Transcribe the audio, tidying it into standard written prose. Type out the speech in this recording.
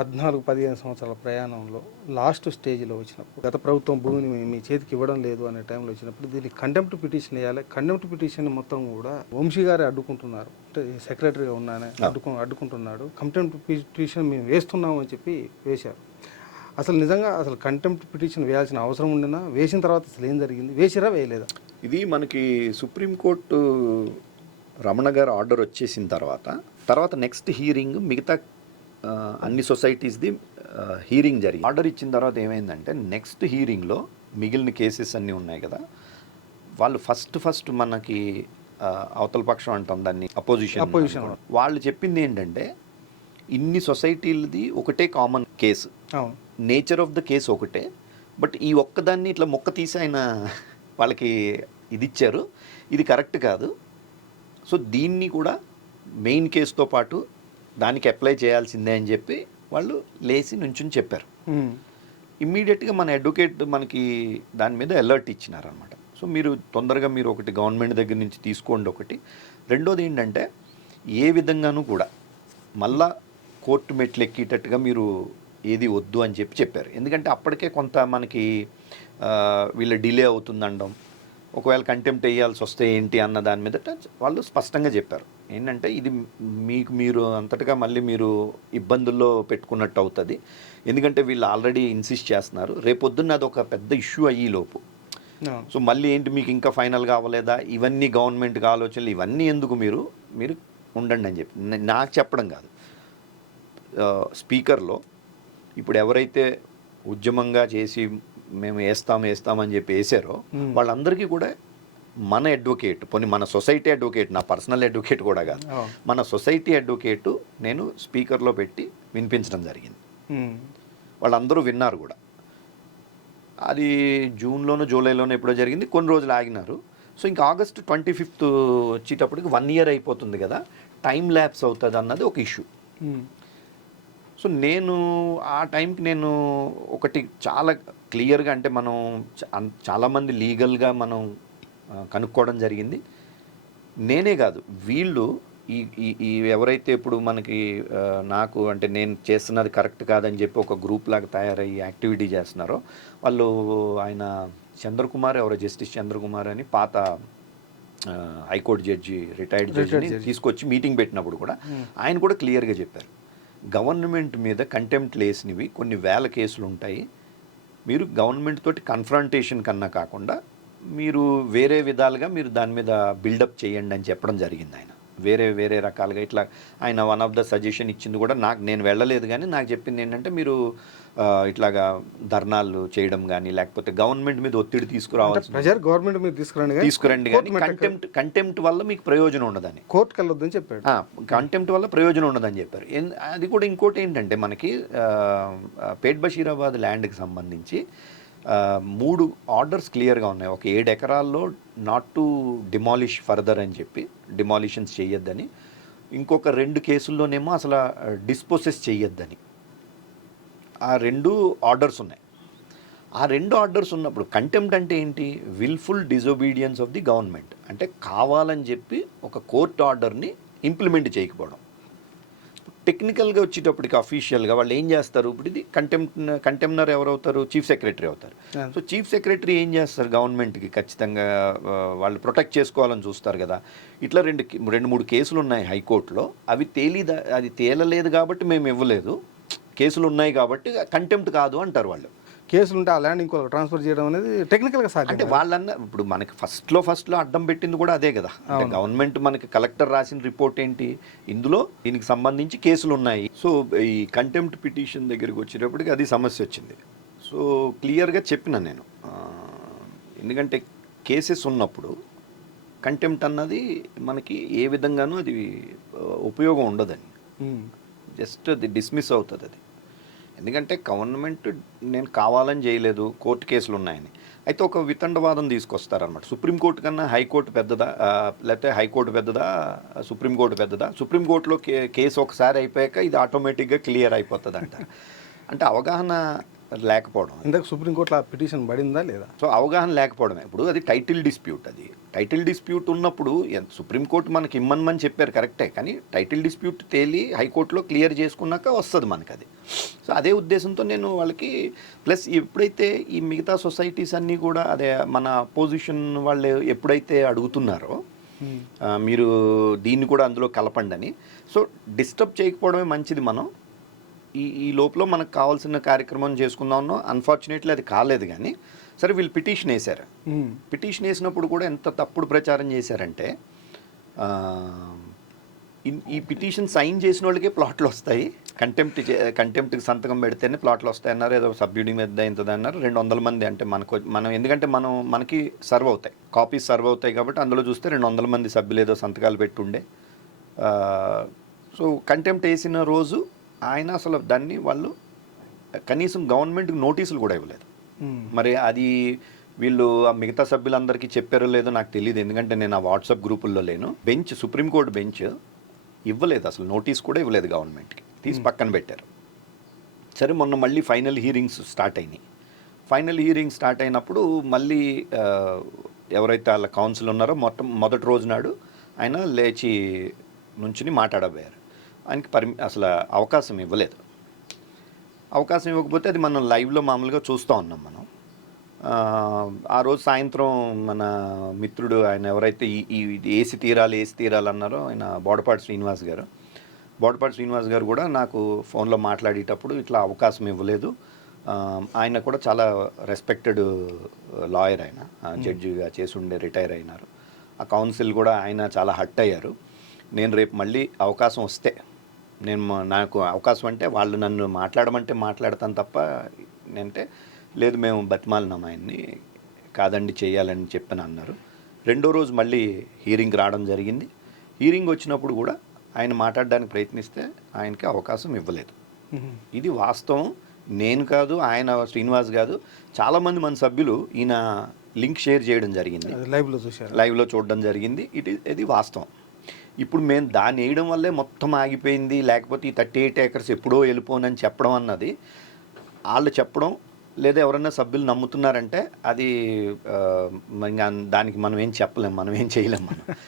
14-15 సంవత్సరాల ప్రయాణంలో లాస్ట్ స్టేజ్లో వచ్చినప్పుడు గత ప్రభుత్వం భూమిని మీ చేతికి ఇవ్వడం లేదు అనే టైంలో వచ్చినప్పుడు దీన్ని కంటెంప్ట్ పిటిషన్ వేయాలి. కంటెంప్ట్ పిటిషన్ మొత్తం కూడా వంశీ గారే అడ్డుకుంటున్నారు. అంటే సెక్రటరీగా ఉన్నానే అడ్డుకుంటున్నాడు. కంటెంప్ట్ పిటిషన్ మేము వేస్తున్నాం అని చెప్పి వేశారు. అసలు నిజంగా అసలు కంటెంప్ట్ పిటిషన్ వేయాల్సిన అవసరం ఉండినా వేసిన తర్వాత అసలు ఏం జరిగింది, వేసిరా వేయలేదా? ఇది మనకి సుప్రీంకోర్టు రమణ గారు ఆర్డర్ వచ్చేసిన తర్వాత నెక్స్ట్ హీరింగ్ మిగతా అన్ని సొసైటీస్ది హీరింగ్ జరిగింది. ఆర్డర్ ఇచ్చిన తర్వాత ఏమైందంటే నెక్స్ట్ హీరింగ్లో మిగిలిన కేసెస్ అన్నీ ఉన్నాయి కదా, వాళ్ళు ఫస్ట్ మనకి అవతల పక్షం అంటాం దాన్ని అపోజిషన్ వాళ్ళు చెప్పింది ఏంటంటే ఇన్ని సొసైటీలది ఒకటే common case, nature of the case ఒకటే, బట్ ఈ ఒక్కదాన్ని ఇట్లా మొక్క తీసి ఆయన వాళ్ళకి ఇది ఇచ్చారు, ఇది కరెక్ట్ కాదు. సో దీన్ని కూడా మెయిన్ కేసుతో పాటు దానికి అప్లై చేయాల్సిందే అని చెప్పి వాళ్ళు లేచి నుంచుని చెప్పారు. ఇమ్మీడియట్గా మన అడ్వకేట్ మనకి దాని మీద అలర్ట్ ఇచ్చినారనమాట. సో మీరు తొందరగా మీరు ఒకటి గవర్నమెంట్ దగ్గర నుంచి తీసుకోండి ఒకటి. రెండోది ఏంటంటే ఏ విధంగానూ కూడా మళ్ళా కోర్టు మెట్లు ఎక్కేటట్టుగా మీరు ఏది వద్దు అని చెప్పారు. ఎందుకంటే అప్పటికే కొంత మనకి వీళ్ళ డిలే అవుతుందనడం, ఒకవేళ కంటెంప్ట్ వేయాల్సి వస్తే ఏంటి అన్న దాని మీద వాళ్ళు స్పష్టంగా చెప్పారు. ఏంటంటే ఇది మీరు అంతటగా మళ్ళీ మీరు ఇబ్బందుల్లో పెట్టుకున్నట్టు అవుతుంది. ఎందుకంటే వీళ్ళు ఆల్రెడీ ఇన్సిస్ట్ చేస్తున్నారు, రేపొద్దున్న అది ఒక పెద్ద ఇష్యూ అయ్యేలోపు సో మళ్ళీ ఏంటి మీకు ఇంకా ఫైనల్గా అవ్వలేదా, ఇవన్నీ గవర్నమెంట్కి ఆలోచనలు ఇవన్నీ ఎందుకు మీరు ఉండండి అని చెప్పి నాకు చెప్పడం కాదు. స్పీకర్లో ఇప్పుడు ఎవరైతే ఉద్యమంగా చేసి మేము వేస్తామని చెప్పి వేసారో వాళ్ళందరికీ కూడా మన అడ్వకేట్, పోనీ మన సొసైటీ అడ్వకేట్, నా పర్సనల్ అడ్వకేట్ కూడా కాదు, మన సొసైటీ అడ్వకేటు నేను స్పీకర్లో పెట్టి వినిపించడం జరిగింది. వాళ్ళందరూ విన్నారు కూడా. అది జూన్లోనో జూలైలోనో ఎప్పుడో జరిగింది, కొన్ని రోజులు ఆగినారు. సో ఇంకా ఆగస్టు 25 వచ్చేటప్పటికి 1 year అయిపోతుంది కదా, టైం ల్యాప్స్ అవుతుంది అన్నది ఒక ఇష్యూ. సో నేను ఆ టైంకి నేను ఒకటి చాలా క్లియర్గా, అంటే మనం చాలామంది లీగల్గా మనం కనుక్కోవడం జరిగింది. నేనే కాదు, వీళ్ళు ఈ ఎవరైతే ఇప్పుడు మనకి నాకు అంటే నేను చేస్తున్నది కరెక్ట్ కాదని చెప్పి ఒక గ్రూప్ లాగా తయారయ్యి యాక్టివిటీ చేస్తున్నారో వాళ్ళు, ఆయన చంద్రకుమార్ ఎవరో జస్టిస్ చంద్రకుమార్ అని పాత హైకోర్టు జడ్జి, రిటైర్డ్ జడ్జిని తీసుకొచ్చి మీటింగ్ పెట్టినప్పుడు కూడా ఆయన కూడా క్లియర్గా చెప్పారు, గవర్నమెంట్ మీద కంటెంప్ట్ లేసినవి కొన్ని వేల కేసులు ఉంటాయి, మీరు గవర్నమెంట్ తోటి కన్ఫ్రంటేషన్ కన్నా కాకుండా మీరు వేరే విధాలుగా మీరు దాని మీద బిల్డప్ చేయండి అని చెప్పడం జరిగింది. ఆయన వేరే రకాలుగా ఇట్లా ఆయన వన్ ఆఫ్ ద సజెషన్ ఇచ్చింది కూడా నేను వెళ్ళలేదు, కానీ నాకు చెప్పింది ఏంటంటే మీరు ఇట్లాగా ధర్నాలు చేయడం కానీ లేకపోతే గవర్నమెంట్ మీద ఒత్తిడి గవర్నమెంట్ మీద తీసుకురండి కానీ కంటెంప్ట్ వల్ల మీకు ప్రయోజనం ఉండదని, కోర్టుకు వెళ్ళొద్దని చెప్పాడు. కంటెంప్ట్ వల్ల ప్రయోజనం ఉండదని చెప్పారు. అది కూడా ఇంకోటి ఏంటంటే మనకి పేట్ బషీరాబాద్ ల్యాండ్కి సంబంధించి 3 ఆర్డర్స్ క్లియర్గా ఉన్నాయి. ఒక 7 ఎకరాల్లో నాట్ టు డిమాలిష్ ఫర్దర్ అని చెప్పి, డిమాలిషన్స్ చేయొద్దని, ఇంకొక 2 కేసుల్లోనేమో అసలు డిస్పోసెస్ చేయొద్దని, ఆ 2 ఆర్డర్స్ ఉన్నాయి. ఆ 2 ఆర్డర్స్ ఉన్నప్పుడు కంటెంప్ట్ అంటే ఏంటి, wilful disobedience of the government, అంటే కావాలని చెప్పి ఒక కోర్టు ఆర్డర్ని ఇంప్లిమెంట్ చేయకపోవడం. టెక్నికల్గా వచ్చేటప్పటికి అఫీషియల్గా వాళ్ళు ఏం చేస్తారు, ఇప్పుడు ఇది కంటెంప్నర్ ఎవరవుతారు, చీఫ్ సెక్రటరీ అవుతారు. సో చీఫ్ సెక్రటరీ ఏం చేస్తారు, గవర్నమెంట్కి ఖచ్చితంగా వాళ్ళు ప్రొటెక్ట్ చేసుకోవాలని చూస్తారు కదా. ఇట్లా 2-3 కేసులు ఉన్నాయి హైకోర్టులో, అవి తేలలేదు కాబట్టి మేము ఇవ్వలేదు, కేసులు ఉన్నాయి కాబట్టి కంటెంప్ట్ కాదు అంటారు వాళ్ళు. కేసులు ఉంటే ఆ ల్యాండ్ ఇంకో ట్రాన్స్ఫర్ చేయడం అనేది టెక్నికల్గా సాధ్యం. అంటే వాళ్ళన్న ఇప్పుడు మనకి ఫస్ట్లో అడ్డం పెట్టింది కూడా అదే కదా. అంటే గవర్నమెంట్ మనకి కలెక్టర్ రాసిన రిపోర్ట్ ఏంటి, ఇందులో దీనికి సంబంధించి కేసులు ఉన్నాయి. సో ఈ కంటెంప్ట్ పిటిషన్ దగ్గరికి వచ్చేటప్పటికి అది సమస్య వచ్చింది. సో క్లియర్గా చెప్పిన నేను, ఎందుకంటే కేసెస్ ఉన్నప్పుడు కంటెంప్ట్ అన్నది మనకి ఏ విధంగానూ అది ఉపయోగం ఉండదని, జస్ట్ అది డిస్మిస్ అవుతుంది అది. ఎందుకంటే గవర్నమెంట్ నేను కావాలని చేయలేదు, కోర్టు కేసులు ఉన్నాయని. అయితే ఒక వితండవాదం తీసుకొస్తారనమాట, సుప్రీంకోర్టు కన్నా హైకోర్టు పెద్దదా, లేకపోతే హైకోర్టు పెద్దదా, సుప్రీంకోర్టు పెద్దదా, సుప్రీంకోర్టులో కేసు ఒకసారి అయిపోయాక ఇది ఆటోమేటిక్గా క్లియర్ అయిపోతుంది అంటారు. అంటే అవగాహన లేకపోవడం. ఇందాక సుప్రీంకోర్టులో ఆ పిటిషన్ పడిందా లేదా? సో అవగాహన లేకపోవడమే. ఇప్పుడు అది టైటిల్ డిస్ప్యూట్. అది టైటిల్ డిస్ప్యూట్ ఉన్నప్పుడు సుప్రీంకోర్టు మనకి ఇమ్మని చెప్పారు కరెక్టే, కానీ టైటిల్ డిస్ప్యూట్ తేలి హైకోర్టులో క్లియర్ చేసుకున్నాక వస్తుంది మనకు అది. సో అదే ఉద్దేశంతో నేను వాళ్ళకి ప్లస్ ఎప్పుడైతే ఈ మిగతా సొసైటీస్ అన్నీ కూడా అదే మన పొజిషన్ వాళ్ళు ఎప్పుడైతే అడుగుతున్నారో మీరు దీన్ని కూడా అందులో కలపండి అని, సో డిస్టర్బ్ చేయకపోవడమే మంచిది. మనం ఈ లోపల మనకు కావాల్సిన కార్యక్రమం చేసుకుందామన్నో అన్ఫార్చునేట్లీ అది కాలేదు. కానీ సరే వీళ్ళు పిటిషన్ వేశారు. పిటిషన్ వేసినప్పుడు కూడా ఎంత తప్పుడు ప్రచారం చేశారంటే ఈ పిటిషన్ సైన్ చేసిన వాళ్ళకే ప్లాట్లు వస్తాయి, కంటెంప్ట్కి సంతకం పెడితేనే ప్లాట్లు వస్తాయి అన్నారు, ఏదో సబ్సిడీ మీద ఇంతది అన్నారు. 200 మంది అంటే మనం ఎందుకంటే మనకి సర్వ్ అవుతాయి, కాపీస్ సర్వ్ అవుతాయి కాబట్టి అందులో చూస్తే 200 మంది సభ్యులు ఏదో సంతకాలు పెట్టుండే. సో కంటెంప్ట్ వేసిన రోజు ఆయన అసలు దాన్ని వాళ్ళు కనీసం గవర్నమెంట్కి నోటీసులు కూడా ఇవ్వలేదు. మరి అది వీళ్ళు ఆ మిగతా సభ్యులందరికీ చెప్పారో లేదో నాకు తెలియదు, ఎందుకంటే నేను ఆ వాట్సాప్ గ్రూపుల్లో లేను. సుప్రీంకోర్టు బెంచ్ ఇవ్వలేదు, అసలు నోటీస్ కూడా ఇవ్వలేదు గవర్నమెంట్కి, తీసి పక్కన పెట్టారు. సరే మొన్న మళ్ళీ ఫైనల్ హీరింగ్స్ స్టార్ట్ అయినాయి. ఫైనల్ హీరింగ్ స్టార్ట్ అయినప్పుడు మళ్ళీ ఎవరైతే వాళ్ళ కౌన్సిల్ ఉన్నారో మొదటి రోజు నాడు ఆయన లేచి నుంచుని మాట్లాడబోయారు. ఆయనకి అసలు అవకాశం ఇవ్వలేదు. అవకాశం ఇవ్వకపోతే అది మనం లైవ్లో మామూలుగా చూస్తూ ఉన్నాం మనం. ఆ రోజు సాయంత్రం మన మిత్రుడు ఆయన ఎవరైతే ఈ ఏసి తీరాలన్నారో ఆయన బోడపాటి శ్రీనివాస్ గారు కూడా నాకు ఫోన్లో మాట్లాడేటప్పుడు ఇట్లా అవకాశం ఇవ్వలేదు. ఆయన కూడా చాలా రెస్పెక్టెడ్ లాయర్, ఆయన జడ్జిగా చేసి ఉండే రిటైర్ అయినారు. ఆ కౌన్సిల్ కూడా ఆయన చాలా హర్ట్ అయ్యారు. నేను రేపు మళ్ళీ అవకాశం వస్తే నాకు అవకాశం అంటే వాళ్ళు నన్ను మాట్లాడమంటే మాట్లాడతాను తప్ప నేనంటే లేదు, మేము బతిమాలినాం ఆయన్ని, కాదండి చేయాలని చెప్పని అన్నారు. రెండో రోజు మళ్ళీ హీరింగ్ రావడం జరిగింది. హీరింగ్ వచ్చినప్పుడు కూడా ఆయన మాట్లాడడానికి ప్రయత్నిస్తే ఆయనకి అవకాశం ఇవ్వలేదు. ఇది వాస్తవం, నేను కాదు, ఆయన శ్రీనివాస్ కాదు, చాలామంది మన సభ్యులు ఈయన లింక్ షేర్ చేయడం జరిగింది, లైవ్లో చూడడం జరిగింది. ఇది వాస్తవం. ఇప్పుడు మేము దాన్ని వేయడం వల్లే మొత్తం ఆగిపోయింది, లేకపోతే ఈ 38 acres ఎప్పుడో వెళ్ళిపోనని చెప్పడం అన్నది వాళ్ళు చెప్పడం, లేదా ఎవరైనా సభ్యులు నమ్ముతున్నారంటే అది దానికి మనం ఏం చెప్పలేం, మనం ఏం చేయలేం. మనం